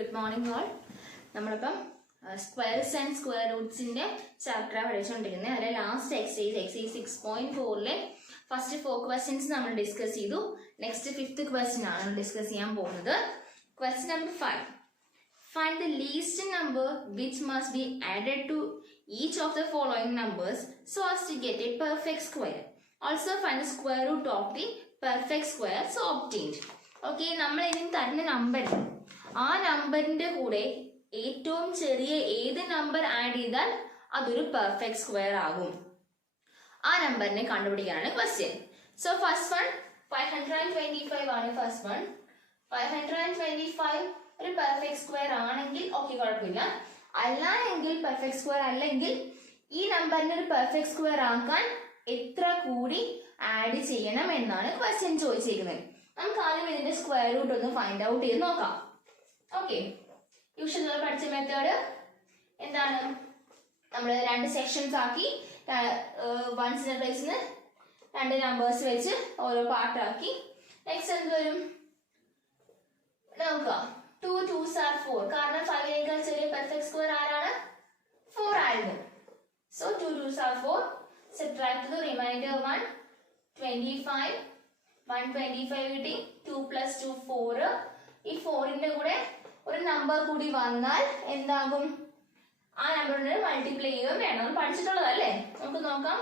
Good morning all. നമ്മളിപ്പം squares and square റൂട്ട്സിന്റെ ചാപ്റ്ററാണ് പഠിച്ചുകൊണ്ടിരിക്കുന്നത്. അതിലെ ലാസ്റ്റ് എക്സസൈസ് 6.4 ഫസ്റ്റ് 4 ക്വസ്റ്റ്യൻസ് നമ്മൾ ഡിസ്കസ് ചെയ്തു. നെക്സ്റ്റ് 5th ക്വസ്റ്റ്യൻ ആണ് നമ്മൾ ഡിസ്കസ് ചെയ്യാൻ പോകുന്നത്. Question number 5. Find the least number which must be added to each of the following numbers so as to get a perfect square. Also find the square root of the perfect square so obtained. Okay, നമ്മൾ ഇതിന് തരുന്ന number, ആ നമ്പറിന്റെ കൂടെ ഏറ്റവും ചെറിയ ഏത് number add ചെയ്താൽ അതൊരു പെർഫെക്റ്റ് സ്ക്വയർ ആകും. ആ നമ്പറിനെ കണ്ടുപിടിക്കാനാണ് ക്വസ്റ്റ്യൻ. സോ ഫസ്റ്റ് വൺ 525 ആണ്. ഫസ്റ്റ് വൺ 525 ഒരു പെർഫെക്റ്റ് സ്ക്വയർ ആണെങ്കിൽ ഓക്കെ, കുഴപ്പമില്ല. അല്ല എങ്കിൽ പെർഫെക്റ്റ് സ്ക്വയർ അല്ലെങ്കിൽ ഈ നമ്പറിനെ ഒരു പെർഫെക്റ്റ് സ്ക്വയർ ആക്കാൻ എത്ര കൂടി ആഡ് ചെയ്യണം എന്നാണ് ക്വസ്റ്റ്യൻ ചോദിച്ചിരിക്കുന്നത്. നമുക്ക് ആദ്യം ഇതിന്റെ സ്ക്വയർ റൂട്ട് ഒന്ന് ഫൈൻഡ് ഔട്ട് ചെയ്ത് നോക്കാം. ഓക്കെ, യൂഷ്വൽ നമ്മൾ പഠിച്ച മെത്തേഡ് എന്താണ്? നമ്മൾ രണ്ട് സെക്ഷൻസ് ആക്കി വൺസിന്റെ പ്ലേസിന് രണ്ട് നമ്പേഴ്സ് വെച്ച് ഓരോ പാർട്ടാക്കി. നെക്സ്റ്റ് എന്ത് വരും നോക്കാം. 2 2s are 4. കാരണം 5 ചെറിയ പെർഫെക്റ്റ് സ്ക്വയർ ആരാണ്? 4 ആയിരുന്നു. So 2 2s are 4. Subtract the remainder 1. 25. 125 കിട്ടി. 2 plus 2 4. ഈ 4ന്റെ കൂടെ ഒരു നമ്പർ കൂടി വന്നാൽ എന്താകും? ആ നമ്പറിനെ മൾട്ടിപ്ലൈ ചെയ്യുകയും വേണം. നമ്മൾ പഠിച്ചിട്ടുള്ളതല്ലേ, നമുക്ക് നോക്കാം.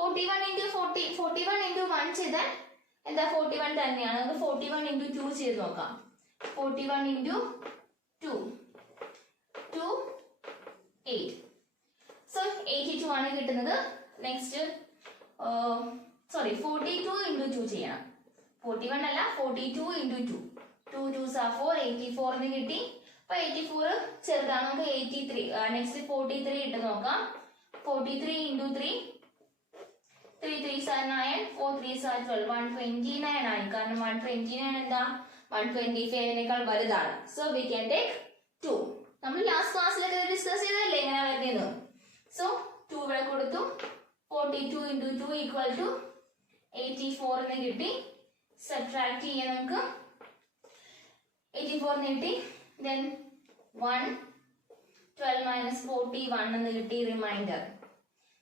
41 into 1 ചെയ്താൽ എന്താ? 41 തന്നെയാണ്. നമുക്ക് 41 into 2 ചെയ്ത് നോക്കാം. 41 into 2 8. സോ 82 ആണ് കിട്ടുന്നത്. നെക്സ്റ്റ് 42 into 2 ചെയ്യണം. 41 അല്ല, 42 into 2. 2 2s are 4. 84 എന്ന് കിട്ടി. അപ്പൊ 84 ചെറുതാണ്, നമുക്ക് 83. നെക്സ്റ്റ് 43 ഇട്ട് നോക്കാം. 43 into 3. 3 3s are 9. 4 3s are 12. 129 ആയി. കാരണം 129 എന്താ? 125 വലുതാണ്. So we can take 2. നമ്മൾ ലാസ്റ്റ് ക്ലാസ്സിലൊക്കെ ഡിസ്കസ് ചെയ്തല്ലേ എങ്ങനെ വരുന്നതെന്ന്. സോ 2 ഇവിടെ കൊടുത്തു. 42 into 2 equal to 84 എന്ന് കിട്ടി. സബ്ട്രാക്ട് ചെയ്യാൻ നമുക്ക് 84 എന്ന് കിട്ടി. ദെൻ 1 12 minus 41 എന്ന് കിട്ടി റിമൈൻഡർ.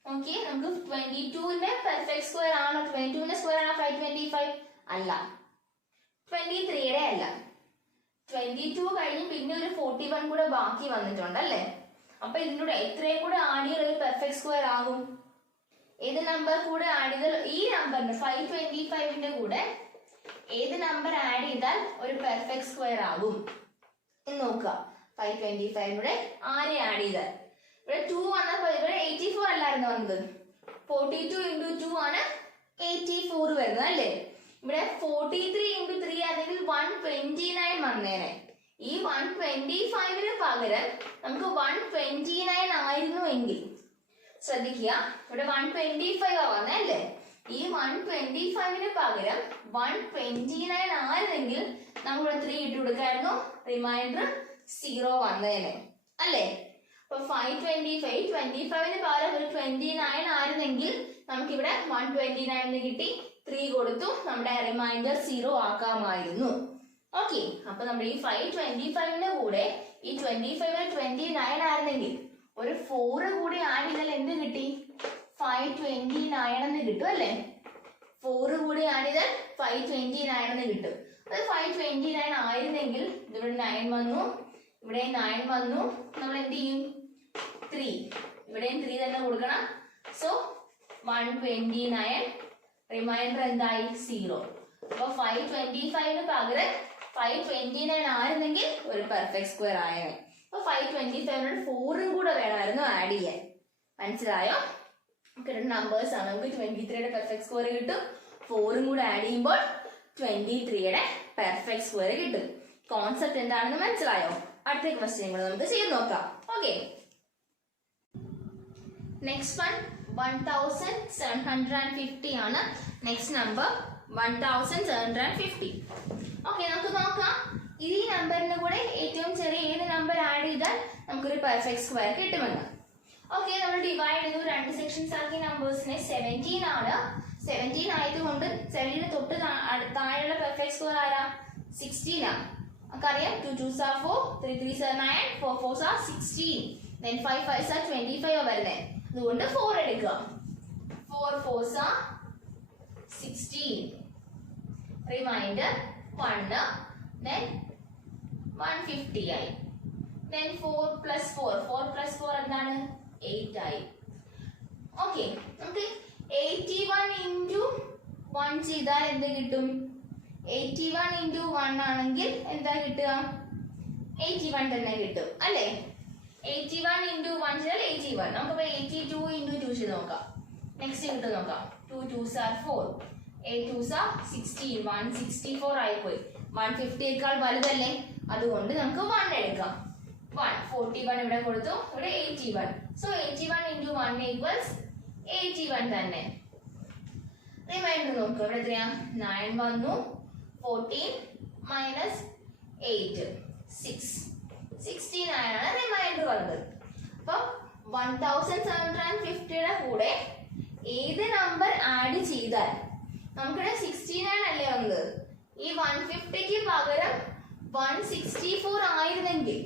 ഓക്കെ, നമുക്ക് 22ന്റെ പെർഫെക്റ്റ് സ്ക്വയർ ആണോ? 22ന്റെ സ്ക്വയർ ആണോ 525? അല്ല. 23യുടെ അല്ല. 22 കഴിഞ്ഞ് പിന്നെ ഒരു 41 കൂടെ ബാക്കി വന്നിട്ടുണ്ട് അല്ലേ? അപ്പൊ ഇതിലൂടെ എത്രയും കൂടെ ആഡ് ചെയ്ത ഒരു പെർഫെക്റ്റ് സ്ക്വയർ ആകും? ഏത് നമ്പർ കൂടെ ആഡ് ചെയ്താൽ ഈ നമ്പറിന് 525ന്റെ കൂടെ ഏത് നമ്പർ ആഡ് ചെയ്താൽ ഒരു പെർഫെക്റ്റ് സ്ക്വയർ ആകും എന്ന് നോക്കുക. 525 ആരെ ആഡ് ചെയ്താൽ ഇവിടെ 2 വന്നപ്പോ ഇവിടെ 84 അല്ലായിരുന്നു വന്നത്. 42 into 2 ആണ് 84 വരുന്നത് അല്ലേ? ഇവിടെ 43 into 3 അല്ലെങ്കിൽ 129 വന്നേനെ. ഈ 125ന് പകരം നമുക്ക് 129 ആയിരുന്നു എങ്കിൽ ശ്രദ്ധിക്കുക, ഇവിടെ 125 വന്നേ അല്ലേ? ഈ 125ന് പകരം 129 ആയിരുന്നെങ്കിൽ നമ്മളിവിടെ 3 ഇട്ട് കൊടുക്കായിരുന്നു, റിമൈൻഡർ 0 വന്നേനെ അല്ലേ? അപ്പൊ 525ന് പകരം ഒരു 29 ആയിരുന്നെങ്കിൽ നമുക്കിവിടെ 129 കിട്ടി. 3 കൊടുത്തു, നമ്മുടെ റിമൈൻഡർ 0 ആക്കാമായിരുന്നു. ഓക്കെ, അപ്പൊ നമ്മുടെ ഈ 525ന്റെ കൂടെ ഈ 25 29 ആയിരുന്നെങ്കിൽ ഒരു 4 കൂടി ആഡ് ചെയ്താൽ എന്ത് കിട്ടി? 529 എന്ന് കിട്ടും അല്ലേ? 4 കൂടി ആഡ് ചെയ്താൽ 529 എന്ന് കിട്ടും. അത് 529 ആയിരുന്നെങ്കിൽ ഇവിടെ 9 വന്നു, ഇവിടെ 9 വന്നു. നമ്മൾ എന്ത് ചെയ്യും? 3 ഇവിടെയും 3 തന്നെ കൊടുക്കണം. സോ 129 റിമൈൻഡർ എന്തായി? 0. അപ്പൊ 525ന് പകരം 529 ആയിരുന്നെങ്കിൽ ഒരു പെർഫെക്റ്റ് സ്ക്വയർ ആയേനെ. അപ്പൊ 525 4 കൂടെ വേണമായിരുന്നു ആഡ് ചെയ്യാൻ. മനസ്സിലായോ? നമ്പേഴ്സ് ആണ്. നമുക്ക് 23യുടെ പെർഫെക്റ്റ് സ്ക്വയർ കിട്ടും. 4 കൂടെ ആഡ് ചെയ്യുമ്പോൾ 23യുടെ പെർഫെക്റ്റ് സ്ക്വയർ കിട്ടും. കോൺസെപ്റ്റ് എന്താണെന്ന് മനസ്സിലായോ? അടുത്ത ക്വസ്റ്റ്യൻ കൂടെ നമുക്ക് ചെയ്ത് നോക്കാം. ഓക്കെ, നെക്സ്റ്റ് വൺ 1750 ആണ്. Next number 1750. ഓക്കെ, നമുക്ക് നോക്കാം ഈ നമ്പറിന്റെ കൂടെ ഏറ്റവും ചെറിയ ഏത് നമ്പർ ആഡ് ചെയ്താൽ നമുക്കൊരു പെർഫെക്റ്റ് സ്ക്വയർ കിട്ടുമെന്ന്. ഓക്കെ, നമ്മൾ ഡിവൈഡ് ചെയ്തു, രണ്ട് സെക്ഷൻസ് ആക്കി നമ്പേഴ്സിനെ. 17 ആണ്. 17 ആയതുകൊണ്ട് 7ന് തൊട്ട് താഴെയുള്ള പെർഫെക്റ്റ് സ്ക്വയർ ആരാ? 16 ആണ്. നമുക്കറിയാം 2 2s are 4, 3 3s are 9, 4 4s are 16, then 5 5s are 25 വരുന്നത്. അതുകൊണ്ട് 4 എടുക്കുക. 4 4s are 16. Remainder 1, then 150 ആയി. Then 4 plus 4, 4 plus 4 എന്താണ്? 8 ആയി. ഓക്കെ, നമുക്ക് 81 into 1 ചെയ്താൽ എന്ത് കിട്ടും? 81 into 1 ആണെങ്കിൽ എന്താ കിട്ടുക? 81 തന്നെ കിട്ടും അല്ലേ? 81 into 1 ചെയ്താൽ 81. നമുക്കിപ്പോൾ 82 into 2 ചെയ്ത് നോക്കാം. നെക്സ്റ്റ് കിട്ടും നോക്കാം. 2 2s are 4, 8 2s are 16, 164 ആയിപ്പോയി. 150യേക്കാൾ വലുതല്ലേ, അതുകൊണ്ട് നമുക്ക് 1 എടുക്കാം. 1 41 ഇവിടെ കൊടുത്തു, ഇവിടെ 81. സോ 81 into 1 equals 81 തന്നെ. റിമൈൻഡർ നോക്കുക. ഇവിടെ എത്രയാ? 9 വന്നു, 14 minus 8 6, 16 ആണ് റിമൈൻഡർ വന്നത്. അപ്പം 1750യുടെ കൂടെ ഏത് നമ്പർ ആഡ് ചെയ്താൽ നമുക്കിവിടെ 69 അല്ലേ വന്നത്, ഈ 150ക്ക് പകരം 164 ആയിരുന്നെങ്കിൽ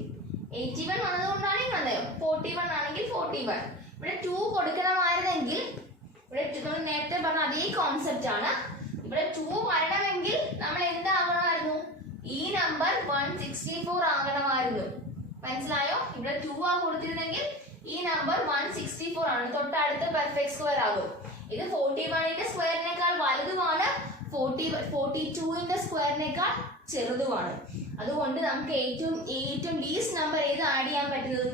81 വന്നതുകൊണ്ടാണ് ഈ വന്നത്. 41 ആണെങ്കിൽ 41, ഇവിടെ 2 കൊടുക്കണമായിരുന്നെങ്കിൽ, ഇവിടെ നമ്മൾ നേരത്തെ പറഞ്ഞ അതേ കോൺസെപ്റ്റ് ആണ്. ഇവിടെ 2 വരണമെങ്കിൽ നമ്മൾ എന്താകണമായിരുന്നു? ഈ നമ്പർ 164 ആകണമായിരുന്നു. മനസ്സിലായോ? ഇവിടെ 2 ആ കൊടുത്തിരുന്നെങ്കിൽ ഈ നമ്പർ 164 ആണ്, തൊട്ടടുത്ത് പെർഫെക്റ്റ് സ്ക്വയർ ആകും. ഇത് 41ന്റെ സ്ക്വയറിനേക്കാൾ വലുതുമാണ്, 42ന്റെ സ്ക്വയറിനേക്കാൾ ചെറുതുമാണ്. അതുകൊണ്ട് നമുക്ക് ഏറ്റവും ലീസ്റ്റ് നമ്പർ ഏത് ആഡ് ചെയ്യാൻ പറ്റുന്നത്?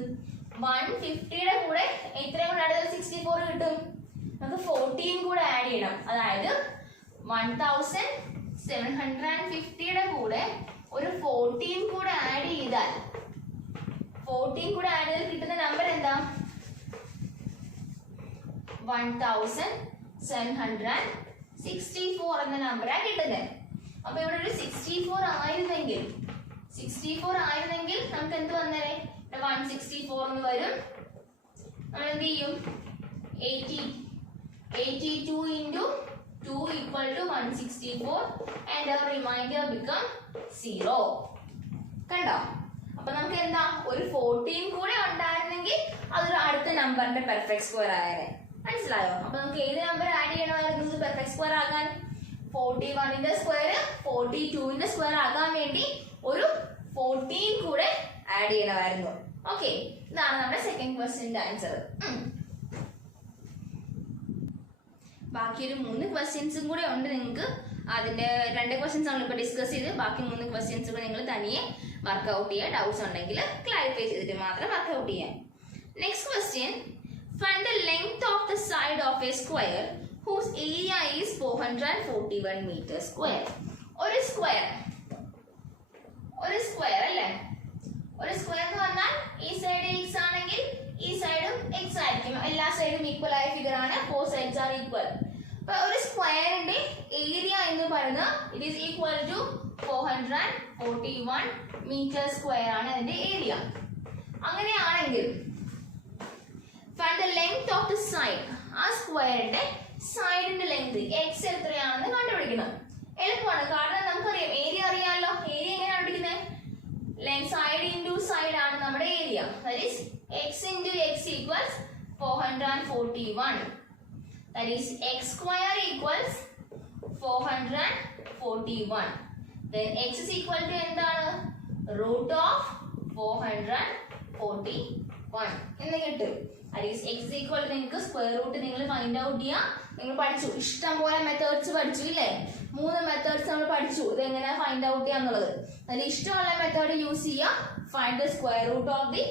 150യുടെ കൂടെ എത്രയും കൂടെ ആഡ് ചെയ്താൽ 64 കിട്ടും. നമുക്ക് 14 കൂടെ ആഡ് ചെയ്യണം. അതായത് 1750യുടെ കൂടെ ഒരു 14 കൂടെ ആഡ് ചെയ്താൽ കിട്ടുന്ന നമ്പർ എന്താ? 1764 എന്ന നമ്പറാണ് കിട്ടുന്നത്. അപ്പൊ ഇവിടെ ഒരു 64 ആയിരുന്നെങ്കിൽ നമുക്ക് എന്ത് വന്നേ? 164 എന്ന് വരും. നമ്മൾ എന്ത് ചെയ്യും? 82 into 2 equal to 164 and our remainder become 0. കണ്ടോ? അപ്പൊ നമുക്ക് എന്താ? ഒരു 14 കൂടെ ഉണ്ടായിരുന്നെങ്കിൽ അതൊരു അടുത്ത നമ്പറിന്റെ പെർഫെക്റ്റ് സ്ക്വയർ ആയേനെ. മനസ്സിലായോ? അപ്പൊ നമുക്ക് ഏത് നമ്പർ ആഡ് ചെയ്യണമായിരുന്നു പെർഫെക്റ്റ് സ്ക്വയർ ആകാൻ? 41ന്റെ സ്ക്വയർ 42ന്റെ സ്ക്വയർ ആകാൻ വേണ്ടി ഒരു 14 കൂടെ ആഡ് ചെയ്യണമായിരുന്നു. ഓക്കെ, ഇതാണ് നമ്മുടെ സെക്കൻഡ് ക്വസ്റ്റ്യന്റെ ആൻസർ. ബാക്കി ഒരു 3 ക്വസ്റ്റ്യൻസും കൂടെ ഉണ്ട് നിങ്ങൾക്ക്. അതിന്റെ 2 ക്വസ്റ്റ്യൻസ് ആണ് ഇപ്പോൾ ഡിസ്കസ് ചെയ്ത്, ബാക്കി 3 ക്വസ്റ്റ്യൻസ് കൂടെ നിങ്ങൾ തനിയെ വർക്ക്ഔട്ട് ചെയ്യുക. ഡൗട്ട്സ് ഉണ്ടെങ്കിൽ ക്ലാരിഫൈ ചെയ്തിട്ട് മാത്രം വർക്ക്ഔട്ട് ചെയ്യാം. Next question, find the length of the side of A square whose area is 441 meter square. ഒരു സ്ക്വയർ അല്ലേ? ഒരു സ്ക്വയർ എന്ന് പറഞ്ഞാൽ ഈ സൈഡ് x ആണെങ്കിൽ ഈ സൈഡും x ആയിരിക്കും. എല്ലാ സൈഡും ഈക്വൽ ആയ ഫിഗർ ആണ്. 4 sides are equal. അപ്പൊ ഒരു സ്ക്വയറിന്റെ ഏരിയ എന്ന് പറയുന്നത് it is equal to 441 metre square ആണ് അതിന്റെ ഏരിയ. അങ്ങനെയാണെങ്കിൽ find the length of the side, ആ സ്ക്വയറിന്റെ സൈഡിന്റെ ലെങ്ത് x എത്രയാണെന്ന് കണ്ടുപിടിക്കണം. എളുപ്പമാണ്, കാരണം നമുക്കറിയാം ഏരിയ അറിയാമല്ലോ. ഏരിയ എങ്ങനെയാണ് കണ്ടുപിടിക്കുന്നത്? സൈഡ് ഇൻറ്റു സൈഡ് ആണ് നമ്മുടെ area. That is x into x equals 441. That is x square equals 441. Then x is equal to എന്താണ്? root of 441 എന്ന് കിട്ടും. That is x is equal to നിങ്ങൾക്ക് സ്ക്വയർ റൂട്ട് നിങ്ങൾ find out ചെയ്യാം. നിങ്ങൾ പഠിച്ചു, ഇഷ്ടം പോലെ മെത്തേഡ്സ് പഠിച്ചു ഇല്ലേ? 3 മെത്തേഡ്സ് നമ്മൾ പഠിച്ചു ഇത് എങ്ങനെ ഫൈൻഡ് ഔട്ട് ചെയ്യാന്നുള്ളത്. അതിൽ ഇഷ്ടമുള്ള മെത്തേഡ് യൂസ് ചെയ്യുക. Find the square root of the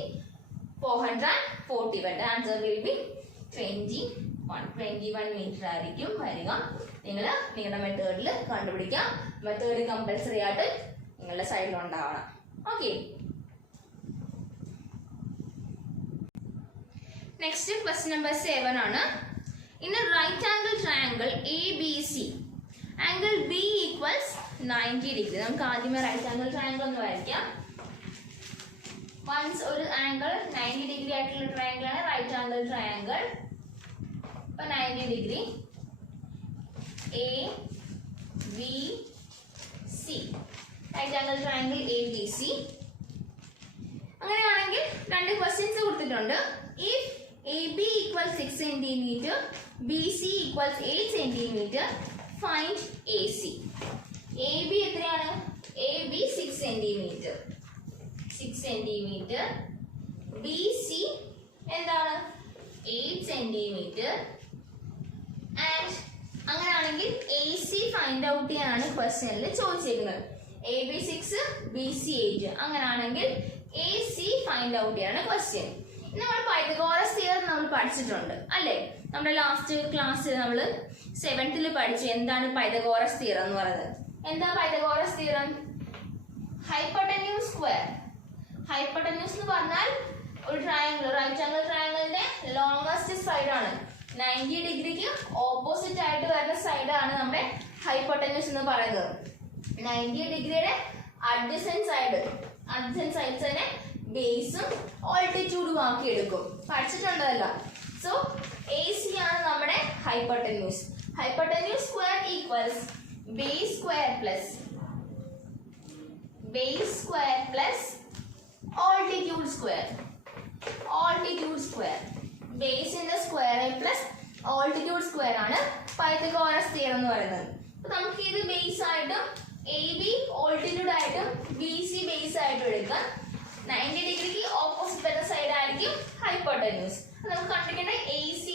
441. The answer will be 21 metre ആയിരിക്കും വരിക. നിങ്ങൾ നിങ്ങളുടെ മെത്തേഡിൽ കണ്ടുപിടിക്കാം. മെത്തേഡ് കമ്പൽസറി ആയിട്ട് നിങ്ങളുടെ സൈഡിൽ ഉണ്ടാവണം. ഓക്കെ, നെക്സ്റ്റ് ക്വസ്റ്റ്യൻ നമ്പർ 7 ആണ്. In a right angle triangle ABC, angle B equals 90 degree. നമുക്ക് ആദ്യമേ റൈറ്റ് ആംഗിൾ ട്രയാങ്കിൾ ഒന്ന് വരയ്ക്കാം. വൺസ് ഒരു ആംഗിൾ 90 ഡിഗ്രി ആയിട്ടുള്ള ട്രയാങ്കിൾ ആണ് റൈറ്റ് ആംഗിൾ ട്രയാങ്കിൾ. അപ്പൊ 90 degree A B C. Right angle triangle ABC. അങ്ങനെയാണെങ്കിൽ രണ്ട് ക്വസ്റ്റ്യൻസ് കൊടുത്തിട്ടുണ്ട്. If AB equals 6 cm, BC equals 8 cm, find AC. AB എത്രയാണ്? AB 6 cm, 6 cm. BC എന്താണ്? 8 cm. ആൻഡ് അങ്ങനെയാണെങ്കിൽ AC find out ചെയ്യാനാണ് ക്വസ്റ്റ്യനിൽ ചോദിച്ചിരിക്കുന്നത്. AB 6, BC 8. അങ്ങനെയാണെങ്കിൽ AC ഫൈൻഡ് ഔട്ട് ചെയ്യാനാണ് ക്വസ്റ്റ്യൻ. നമ്മൾ പൈതഗോറസ് തിയറം നമ്മൾ പഠിച്ചിട്ടുണ്ട് അല്ലേ? നമ്മുടെ ലാസ്റ്റ് ക്ലാസ്സിൽ നമ്മൾ 7th പഠിച്ചു എന്താണ് പൈതഗോറസ് തിയറം എന്ന് പറയുന്നത്. എന്താ Pythagoras theorem? Hypotenuse square. Hypotenuse എന്ന് പറഞ്ഞാൽ ഒരു ട്രയാങ്കിൾ, റൈറ്റ് ആംഗിൾ ട്രയാങ്കിളിന്റെ ലോങ്സ്റ്റ് സൈഡ് ആണ്. 90 ഡിഗ്രിക്ക് ഓപ്പോസിറ്റ് ആയിട്ട് വരുന്ന സൈഡാണ് നമ്മുടെ ഹൈപ്പോട്ടന്യൂസ് എന്ന് പറയുന്നത്. 90 ഡിഗ്രിയുടെ അഡ്ജസൻറ്റ് സൈഡ്സിനെ ബേസും ഓൾട്ടിറ്റ്യൂഡും ആക്കി എടുക്കും. പഠിച്ചിട്ടുണ്ടല്ലോ. സോ AC ആണ് നമ്മുടെ hypotenuse. Hypotenuse square equals base square plus altitude square. ബേസിന്റെ സ്ക്വയർ പ്ലസ് ഓൾട്ടിറ്റ്യൂഡ് സ്ക്വയർ ആണ് പൈതഗോറസ് തിയറം എന്ന് പറയുന്നത്. അപ്പൊ നമുക്ക് ഇത് ബേസ് ആയിട്ടും AB ഓൾട്ടിറ്റ്യൂഡ് ആയിട്ടും BC ബേസ് ആയിട്ടും എടുക്കാം. 90 ഡിഗ്രിക്ക് ഓപ്പോസിറ്റ് വരുന്ന സൈഡ് ആയിരിക്കും ഹൈപ്പോട്ടന്യൂസ്. നമുക്ക് കണ്ടുപിടിക്കേണ്ട AC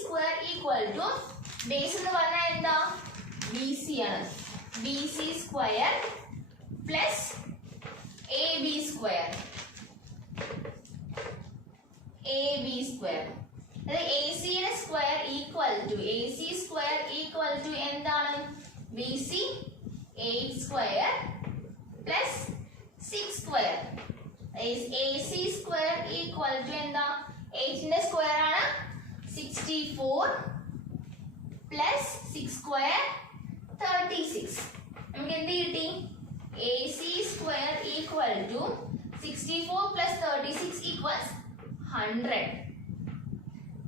square equal to base എന്ന് പറഞ്ഞാൽ എന്താ? BC ആണ്. BC square plus AB square. അതായത് AC യുടെ സ്ക്വയർ ഈക്വൽ ടു എന്താണ്? BC 8 square plus 6 square. AC square equal to എന്താ? 8 ന്റെ സ്ക്വയർ ആണ് 64 പ്ലസ് 6 സ്ക്വയർ 36. നമുക്ക് എന്ത് കിട്ടി? AC square equal to 64 plus 36 equals 100.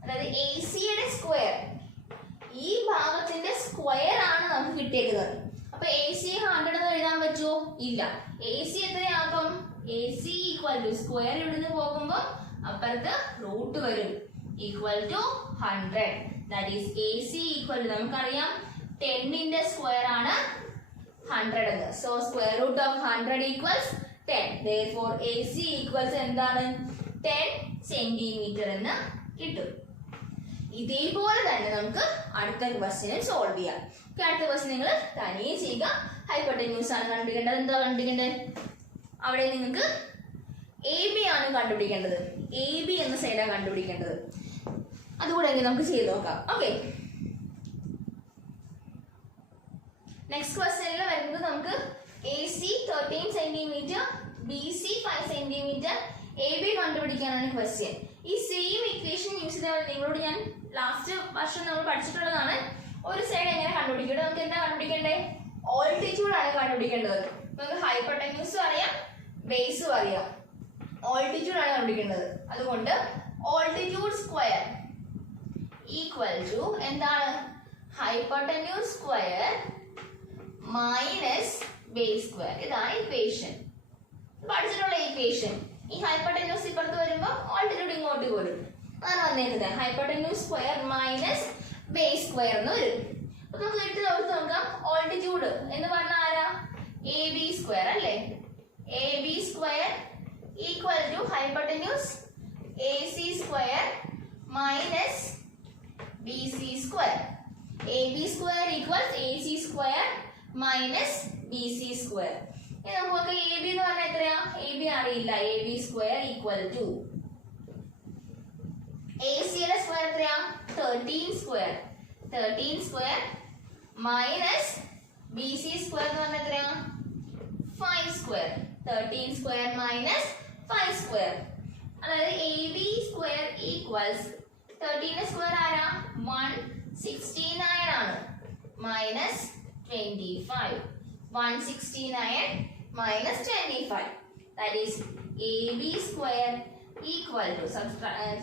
അതായത് AC യുടെ സ്ക്വയർ, ഈ ഭാഗത്തിന്റെ സ്ക്വയർ ആണ് നമുക്ക് കിട്ടിയേക്കുന്നത്. അപ്പൊ AC 100 എന്ന് എഴുതാൻ പറ്റുമോ? ഇല്ല. AC എത്രയാകും? AC ഈക്വൽ ടു സ്ക്വയർ ഇവിടുന്ന് പോകുമ്പോൾ അപ്പുറത്ത് റൂട്ട് വരും, equal to 100. That is AC equal to നമുക്കറിയാം 10ന്റെ സ്ക്വയർ ആണ് 100 എന്ന്. So square root of 100 equals 10. Therefore AC equals എന്താണ്? 10 സെന്റിമീറ്റർ എന്ന് കിട്ടും. ഇതേപോലെ തന്നെ നമുക്ക് അടുത്ത ക്വസ്റ്റ്യൻ സോൾവ് ചെയ്യാം. അടുത്ത ക്വസ്റ്റ്യൻ നിങ്ങൾ തനിയെ ചെയ്യുക. ഹൈപ്പോട്ടന്യൂസ് ആണ് കണ്ടുപിടിക്കേണ്ടത്. എന്താ കണ്ടുപിടിക്കേണ്ടത്? അവിടെ നിങ്ങൾക്ക് AB ആണ് കണ്ടുപിടിക്കേണ്ടത്. AB എന്ന സൈഡാണ് കണ്ടുപിടിക്കേണ്ടത്. അതുകൂടെ നമുക്ക് ചെയ്ത് നോക്കാം. ഓക്കെ, നെക്സ്റ്റ് ക്വസ്റ്റ്യനിൽ വരുന്നത് നമുക്ക് AC 13 centimetre, BC 5 centimetre, AB കണ്ടുപിടിക്കാനാണ് ക്വസ്റ്റ്യൻ. ഈ സെയിം ഇക്വേഷൻ യൂസ് ചെയ്താൽ നിങ്ങളോട് ഞാൻ ലാസ്റ്റ് വർഷം നമ്മൾ പഠിച്ചിട്ടുള്ളതാണ്. ഒരു സൈഡ് എങ്ങനെ കണ്ടുപിടിക്കും? നമുക്ക് എന്താ കണ്ടുപിടിക്കേണ്ടത്? ഓൾട്ടിറ്റ്യൂഡ് ആണ് കണ്ടുപിടിക്കേണ്ടത്. നമുക്ക് ഹൈപ്പോട്ടന്യൂസും അറിയാം, ബേസും അറിയാം. ഓൾട്ടിറ്റ്യൂഡ് ആണ് കണ്ടുപിടിക്കേണ്ടത്. അതുകൊണ്ട് ഓൾട്ടിറ്റ്യൂഡ് സ്ക്വയർ ഈക്വൽ ടു എന്താണ്? Hypotenuse square minus base square. ഇതാണ് ഇക്വേഷൻ, പഠിച്ചിട്ടുള്ള ഇക്വേഷൻ. ഈ ഹൈപ്പോട്ടന്യൂസ് ഇപ്പുറത്ത് വരുമ്പോൾ ഓൾട്ടിറ്റ്യൂഡ് ഇങ്ങോട്ട് വരും. അതാണ് വന്നിരുന്നത്. Hypotenuse square minus base square എന്ന് വരും. അപ്പൊ നമുക്ക് ഇട്ട് നോക്കാം. ഓൾട്ടിറ്റ്യൂഡ് എന്ന് പറഞ്ഞാൽ ആരാ? AB സ്ക്വയർ അല്ലേ? AB square equal to hypotenuse AC square minus BC square. AB square equals AC square minus BC square. ഇനി നമുക്ക് AB എന്ന് പറഞ്ഞാൽ എത്രയാ? AB അറിയില്ല. AB square equal to AC യുടെ സ്ക്വയർ എത്രയാ? 13 square. 13 square minus BC square എന്ന് പറഞ്ഞാൽ എത്രയാ? 5 സ്ക്വയർ. 13 square minus 5 square. അതായത് AB സ്ക്വയർ ഈക്വൽസ് 13 സ്ക്വയർ ആരാ? 169 ആണ്. Minus 25. 169 minus 25. That is AB square equal to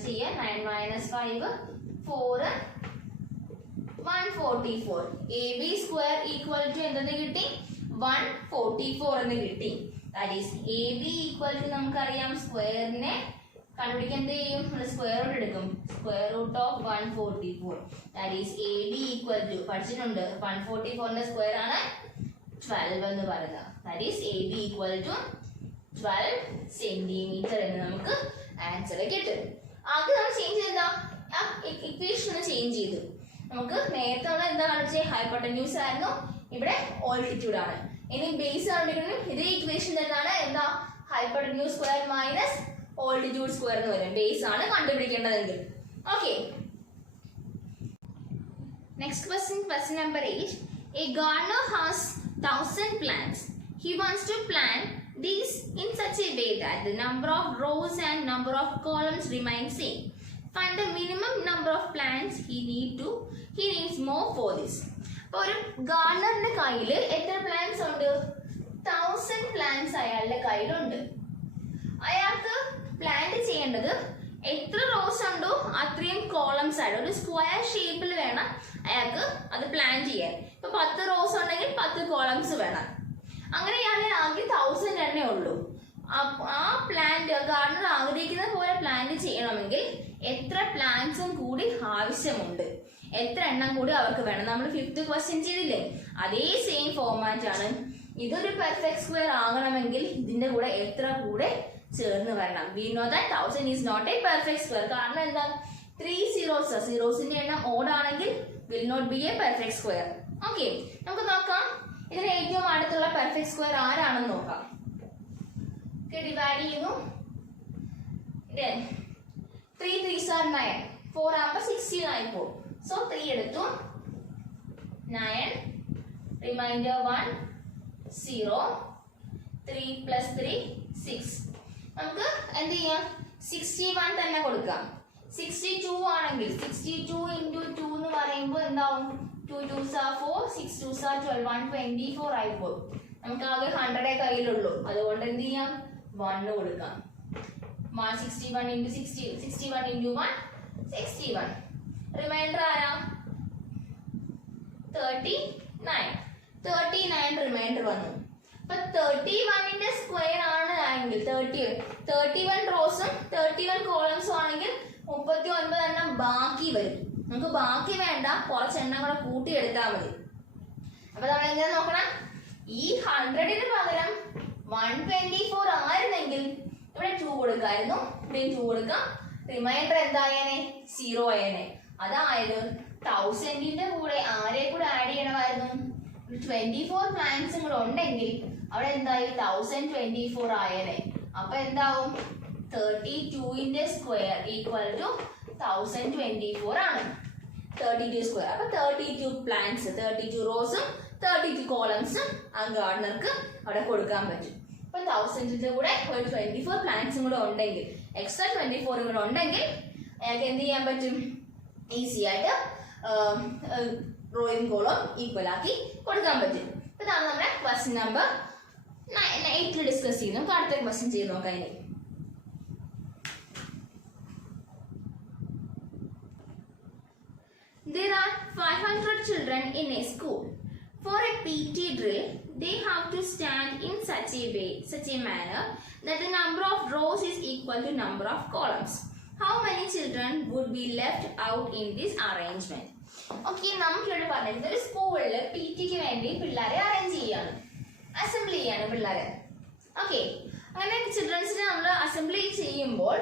see 9 minus 5 4 144. AB square equal to എന്തെന്ന് കിട്ടി? 144 എന്ന് കിട്ടി. That is A B equal to നമുക്കറിയാം സ്ക്വയറിനെ കണ്ടുപിടിക്കാൻ എന്ത് ചെയ്യും? നമ്മൾ സ്ക്വയർ റൂട്ട് എടുക്കും. Square root of 144 that is A B equal to പഠിച്ചിട്ടുണ്ട് 144ന്റെ സ്ക്വയർ ആണ് 12 എന്ന് പറയുന്നത്. That is A B equal to 12 centimetre എന്ന് നമുക്ക് ആൻസർ കിട്ടും. ആദ്യം നമ്മൾ ചേഞ്ച് ചെയ്താ ഇക്വേഷൻ ഒന്ന് ചേഞ്ച് ചെയ്തു. നമുക്ക് നേരത്തെ നമ്മൾ എന്താ കാണിച്ചത്? ഹൈപ്പോട്ടന്യൂസ് ആയിരുന്നു, ഇവിടെ ഓൾട്ടിറ്റ്യൂഡ് ആണ്. ഇനി ബേസ് കണ്ടുപിടിക്കണം. ഇതേ ഇക്വേഷൻ തന്നെയാണ് എന്താ? Hypotenuse square minus altitude square എന്ന് വരും. ബേസ് ആണ് കണ്ടുപിടിക്കേണ്ടതെങ്കിൽ. Okay, next question, question number 8. A gardener has 1000 plants. He wants to plant these in such a way that the number of rows and number of columns remain same. Find the minimum number of plants he needs more for this. അപ്പോൾ ഒരു ഗാർഡനറിന്റെ കയ്യിൽ എത്ര plants ഉണ്ട്? 1000 plants അയാളുടെ കയ്യിലുണ്ട്. അയാൾക്ക് plant ചെയ്യേണ്ടത് എത്ര റോസ് ഉണ്ടോ അത്രയും കോളംസ് ആയിട്ട് ഒരു സ്ക്വയർ ഷേപ്പിൽ വേണം അയാൾക്ക് അത് പ്ലാൻ ചെയ്യാൻ. ഇപ്പൊ 10 റോസ് ഉണ്ടെങ്കിൽ 10 കോളംസ് വേണം. അങ്ങനെയാണെങ്കിൽ ആകെ 1000 എണ്ണേ ഉള്ളൂ. ആ പ്ലാന്റ് ഗാർഡനർ ആഗ്രഹിക്കുന്ന പോലെ പ്ലാന്റ് ചെയ്യണമെങ്കിൽ എത്ര പ്ലാന്റ്സും കൂടി ആവശ്യമുണ്ട്, എത്ര എണ്ണം കൂടി അവർക്ക് വേണം. നമ്മൾ 5th ക്വസ്റ്റ്യൻ ചെയ്തില്ലേ, അതേ സെയിം ഫോർമാറ്റ് ആണ്. ഇതൊരു പെർഫെക്റ്റ് സ്ക്വയർ ആകണമെങ്കിൽ ഇതിന്റെ കൂടെ എത്ര കൂടെ ചേർന്ന് വരണം. We know that 1000 is not a perfect square. കാരണം എന്താ? 3 zeros, സീറോസിന്റെ എണ്ണം ഓഡ് ആണെങ്കിൽ will not be a perfect square. Okay, നമുക്ക് നോക്കാം ഇതിന് ഏറ്റവും അടുത്തുള്ള പെർഫെക്റ്റ് സ്ക്വയർ ആരാണെന്ന് നോക്കാം. ഡിവൈഡ് ചെയ്യുന്നു. 3 3s are 9. 4 ആകുമ്പോൾ 69 പോകും. സോ 3 എടുത്തു. 9 റിമൈൻഡർ 1 0 3 plus 3 6. നമുക്ക് എന്ത് ചെയ്യാം? 61 തന്നെ കൊടുക്കാം. 62 ആണെങ്കിൽ 62 into 2 എന്ന് പറയുമ്പോൾ എന്താവും? 2 2s are 4, 6 2s are 12, 124 ആയിപ്പോൾ. നമുക്ക് ആകെ 100 കയ്യിലുള്ളൂ. അതുകൊണ്ട് എന്ത് ചെയ്യാം? 1 കൊടുക്കാം. 61 into 60, 61 into 1 61. റിമൈൻഡർ ആരാ? 39 റിമൈൻഡർ വന്നു. അപ്പൊ 31ന്റെ സ്ക്വയർ ആണ് ആണെങ്കിൽ 31 റോസും 31 കോളംസും ആണെങ്കിൽ 39 എണ്ണം ബാക്കി വരും. നമുക്ക് ബാക്കി വേണ്ട, കുറച്ച് എണ്ണം കൂടെ കൂട്ടിയെടുത്താൽ മതി. അപ്പൊ നമ്മൾ എങ്ങനെ നോക്കണം? ഈ 100ന് പകരം 124 ആയിരുന്നെങ്കിൽ ഇവിടെ 2 കൊടുക്കായിരുന്നു, ഇവിടെയും 2 കൊടുക്കാം. റിമൈൻഡർ എന്തായേനെ? 0 ആയേനെ. അതായത് 1000ന്റെ കൂടെ ആരെ കൂടെ ആഡ് ചെയ്യണമായിരുന്നു? 24 പ്ലാന്റ്സും കൂടെ ഉണ്ടെങ്കിൽ അവിടെ എന്തായി? 1024 ആയേനെ. അപ്പൊ എന്താവും? 32ന്റെ സ്ക്വയർ ഈക്വൽ ടു 1024 ആണ്. 32 സ്ക്വയർ. അപ്പൊ 32 പ്ലാന്റ്സ്, 32 റോസും 32 കോളംസും ആ ഗാർഡനർക്ക് അവിടെ കൊടുക്കാൻ പറ്റും. അപ്പൊ 1000ന്റെ കൂടെ ഒരു 24 പ്ലാന്റ്സും കൂടെ ഉണ്ടെങ്കിൽ, എക്സ്ട്രാ 24 കൂടെ ഉണ്ടെങ്കിൽ അയാൾക്ക് എന്ത് ചെയ്യാൻ പറ്റും? ഈസി ആയിട്ട് റോയും കോളം ഈക്വൽ ആക്കി കൊടുക്കാൻ പറ്റും. ഇതാണ് നമ്മുടെ ക്വസ്റ്റ്യൻ നമ്പർ 8 ഡിസ്കസ് ചെയ്തു. നമുക്ക് അടുത്ത ക്വസ്റ്റ്യൻ ചെയ്ത് നോക്കാം. ഇനി there are 500 children in a school. For a PT drill, they have to stand in such a manner that the number of rows is equal to number of columns. How many children would be left out in this arrangement? Okay, നമുക്കിവിടെ പറഞ്ഞത് ഒരു സ്കൂളിൽ PTക്ക് വേണ്ടി പിള്ളേരെ arrange ചെയ്യാണ്, assembly ചെയ്യാണ് പിള്ളേരെ. Okay, അങ്ങനെ ചിൽഡ്രൻസിനെ നമ്മൾ അസംബ്ലി ചെയ്യുമ്പോൾ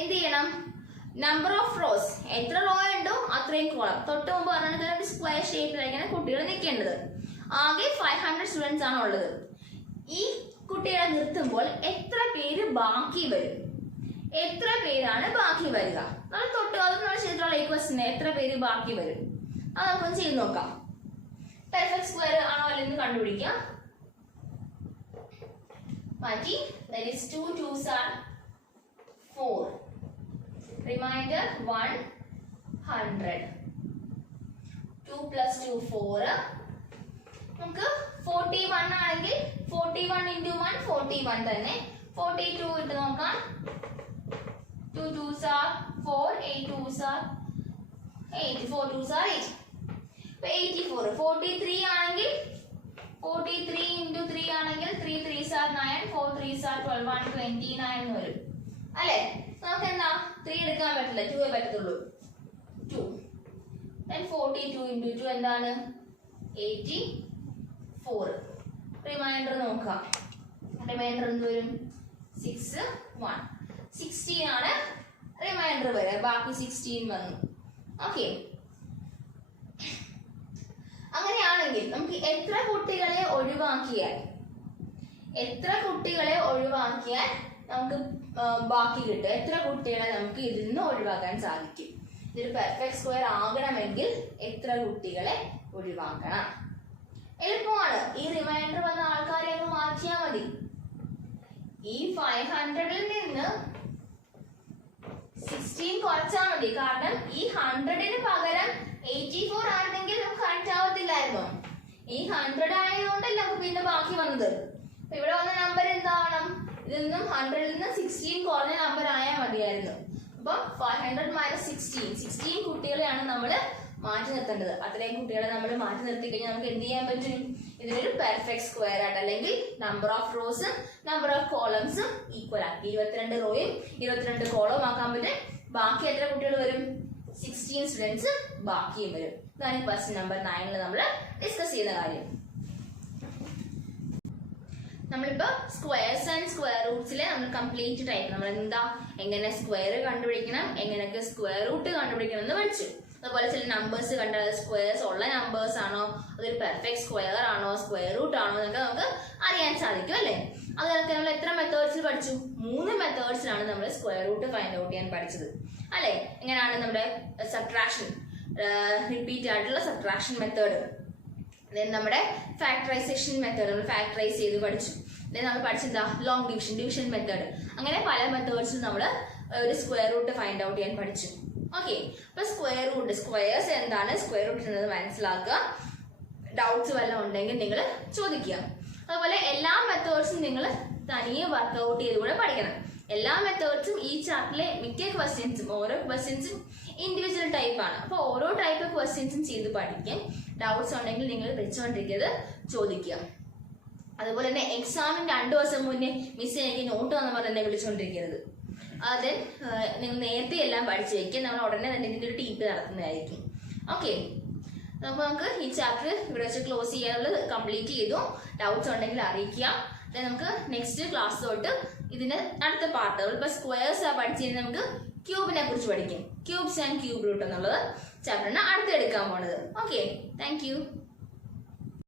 എന്ത് ചെയ്യണം? നമ്പർ ഓഫ് റോസ്, എത്ര റോ ഉണ്ടോ അത്രയും കോളം. തൊട്ട് മുമ്പ് പറഞ്ഞാൽ സ്ക്വയർ ഷേപ്പിലായിരിക്കണം കുട്ടികൾ നിൽക്കേണ്ടത്. ആകെ 500 സ്റ്റുഡൻസ് ആണ് ഉള്ളത്. ഈ കുട്ടികളെ നിർത്തുമ്പോൾ എത്ര പേര് ബാക്കി വരും? എത്ര പേരാണ് ബാക്കി വരിക? നമ്മൾ തൊട്ട് അത് നമ്മൾ ചെയ്തിട്ടുള്ള ഈ ക്വസ്റ്റ്യൻ എത്ര പേര് ബാക്കി വരും അത് നമുക്കൊന്ന് ചെയ്ത് നോക്കാം. പെർഫെക്റ്റ് സ്ക്വയർ ആണോ അല്ലെന്ന് കണ്ടുപിടിക്കാം. മാറ്റി. that is 2 2s are 4. Remainder 100. 2 plus 2 4. നമുക്ക് 41 ആണെങ്കിൽ 41 into 1 41 തന്നെ. 42 ഇട്ട് നോക്കാം. 2 2s are 4, 8 2s are 8, 4 2s are 8. 84. 43 ആണെങ്കിൽ 43 into 3 ആണെങ്കിൽ 3 3s are 9, 4 3s are 12, 129 എന്ന് വരും അല്ലേ? നമുക്ക് എന്താ 3 എടുക്കാൻ പറ്റില്ല, 2 പറ്റത്തുള്ളൂ. 2 then 42 into 2 എന്താണ് 84. റിമൈൻഡർ നോക്കാം. റിമൈൻഡർ എന്ത് വരും 6 1 16 ആണ് റിമൈൻഡർ വരിക, ബാക്കി 16 വന്നു. ഓക്കെ, അങ്ങനെയാണെങ്കിൽ നമുക്ക് എത്ര കുട്ടികളെ ഒഴിവാക്കിയാൽ നമുക്ക് ബാക്കി കിട്ടും? എത്ര കുട്ടികളെ നമുക്ക് ഇതിൽ നിന്ന് ഒഴിവാക്കാൻ സാധിക്കും? ഇതൊരു പെർഫെക്റ്റ് സ്ക്വയർ ആകണമെങ്കിൽ എത്ര കുട്ടികളെ ഒഴിവാക്കണം? എളുപ്പമാണ്. ഈ റിമൈൻഡർ വന്ന ആൾക്കാരെ ഒന്ന് മാറ്റിയാൽ മതി. ഈ 500ൽ നിന്ന് 16 കുറച്ചാൽ മതി. കാരണം ഈ 100ന് പകരം 84 ആയിരുന്നെങ്കിൽ നമുക്ക് കറക്റ്റ് ആവത്തില്ലായിരുന്നു. ഈ 100 ആയതുകൊണ്ടല്ല നമുക്ക് പിന്നെ ബാക്കി വന്നത്. ഇവിടെ വന്ന നമ്പർ എന്താവണം? ഇതിൽ 100ൽ നിന്ന് 16 കുറഞ്ഞ നമ്പർ ആയാൽ മതിയായിരുന്നു. അപ്പം 500 - 16 കുട്ടികളെയാണ് നമ്മൾ മാറ്റി നിർത്തേണ്ടത്. അത്രയും കുട്ടികളെ നമ്മൾ മാറ്റി നിർത്തി കഴിഞ്ഞാൽ നമുക്ക് എന്ത് ചെയ്യാൻ പറ്റും? ഇതിനൊരു പെർഫെക്റ്റ് സ്ക്വയർ ആയിട്ട്, അല്ലെങ്കിൽ നമ്പർ ഓഫ് റോസും നമ്പർ ഓഫ് കോളംസും ഈക്വൽ ആക്കി 22 റോയും 22 കോളവും ആക്കാൻ പറ്റും. ബാക്കി എത്ര കുട്ടികൾ വരും? 16 സ്റ്റുഡൻസ് ബാക്കിയും വരും. ഇതാണ് ക്വസ്റ്റ്യൻ നമ്പർ 9 നമ്മൾ ഡിസ്കസ് ചെയ്യുന്ന കാര്യം. നമ്മളിപ്പോ സ്ക്വയർസ് ആൻഡ് സ്ക്വയർ റൂട്ട്സിലെ നമ്മൾ കംപ്ലീറ്റ് ടൈപ്പ് നമ്മൾ എന്താ എങ്ങനെ സ്ക്വയർ കണ്ടുപിടിക്കണം, എങ്ങനെയൊക്കെ സ്ക്വയർ റൂട്ട് കണ്ടുപിടിക്കണം എന്ന് പഠിച്ചു. അതുപോലെ ചില നമ്പേഴ്സ് കണ്ടാൽ സ്ക്വയർസ് ഉള്ള നമ്പേഴ്സ് ആണോ, അതൊരു പെർഫെക്റ്റ് സ്ക്വയർ ആണോ, സ്ക്വയർ റൂട്ട് ആണോ എന്നൊക്കെ നമുക്ക് അറിയാൻ സാധിക്കും അല്ലേ? അതൊക്കെ നമ്മൾ എത്ര മെത്തേഡ്സിൽ പഠിച്ചു? 3 മെത്തേഡ്സിലാണ് നമ്മൾ സ്ക്വയർ റൂട്ട് ഫൈൻഡ് ഔട്ട് ചെയ്യാൻ പഠിച്ചത് അല്ലേ? എങ്ങനെയാണ് നമ്മുടെ സബ്ട്രാക്ഷൻ, റിപ്പീറ്റ് ആയിട്ടുള്ള സബ്ട്രാക്ഷൻ മെത്തേഡ്, നമ്മുടെ ഫാക്ടറൈസേഷൻ മെത്തേഡ് നമ്മൾ ഫാക്ടറൈസ് ചെയ്ത് പഠിച്ചു. നമ്മൾ പഠിച്ചെന്താ ലോങ് ഡിവിഷൻ മെത്തേഡ്. അങ്ങനെ പല മെത്തേഡ്സും നമ്മൾ ഒരു സ്ക്വയർ റൂട്ട് ഫൈൻഡ് ഔട്ട് ചെയ്യാൻ പഠിച്ചു. ഓക്കെ, അപ്പൊ സ്ക്വയർ റൂട്ട്, സ്ക്വയേഴ്സ് എന്താണ്, സ്ക്വയർ റൂട്ട് എന്നത് മനസ്സിലാക്കുക. ഡൗട്ട്സ് വല്ലതും ഉണ്ടെങ്കിൽ നിങ്ങൾ ചോദിക്കുക. അതുപോലെ എല്ലാ മെത്തേഡ്സും നിങ്ങൾ തനിയെ വർക്ക്ഔട്ട് ചെയ്ത് കൂടെ പഠിക്കണം. എല്ലാ മെത്തേഡ്സും ഈ ചാപ്റ്ററിലെ മിക്ക ക്വസ്റ്റ്യൻസും, ഓരോ ക്വസ്റ്റ്യൻസും ഇൻഡിവിജ്വൽ ടൈപ്പ് ആണ്. അപ്പോൾ ഓരോ ടൈപ്പ് ക്വസ്റ്റ്യൻസും ചെയ്ത് പഠിക്കും. ഡൗട്ട്സ് ഉണ്ടെങ്കിൽ നിങ്ങൾ വെച്ചുകൊണ്ടിരിക്കുന്നത് ചോദിക്കുക. അതുപോലെ തന്നെ എക്സാമിന് 2 ദിവസം മുന്നേ മിസ് എനിക്ക് നോട്ട് തന്ന പറഞ്ഞ് എന്നെ വിളിച്ചുകൊണ്ടിരിക്കരുത്. അത് നിങ്ങൾ നേരത്തെ എല്ലാം പഠിച്ചു വയ്ക്കുക. നമ്മൾ ഉടനെ തന്നെ ഇതിൻ്റെ ഒരു ടീപ്പ് നടത്തുന്നതായിരിക്കും. ഓക്കെ, അപ്പോൾ നമുക്ക് ഈ ചാപ്റ്റർ ഇവിടെ വെച്ച് ക്ലോസ് ചെയ്യാനുള്ളത് കംപ്ലീറ്റ് ചെയ്തു. ഡൗട്ട്സ് ഉണ്ടെങ്കിൽ അറിയിക്കുക. നമുക്ക് നെക്സ്റ്റ് ക്ലാസ് തൊട്ട് ഇതിന്റെ അടുത്ത പാർട്ട്, ഇപ്പോൾ സ്ക്വയേഴ്സ് പഠിച്ചിരുന്ന നമുക്ക് ക്യൂബിനെ കുറിച്ച് പഠിക്കും. ക്യൂബ്സ് ആൻഡ് ക്യൂബ് റൂട്ട് എന്നുള്ളത് ചാപ്റ്ററിന് അടുത്ത് എടുക്കാൻ പോണത്. Okay, thank you.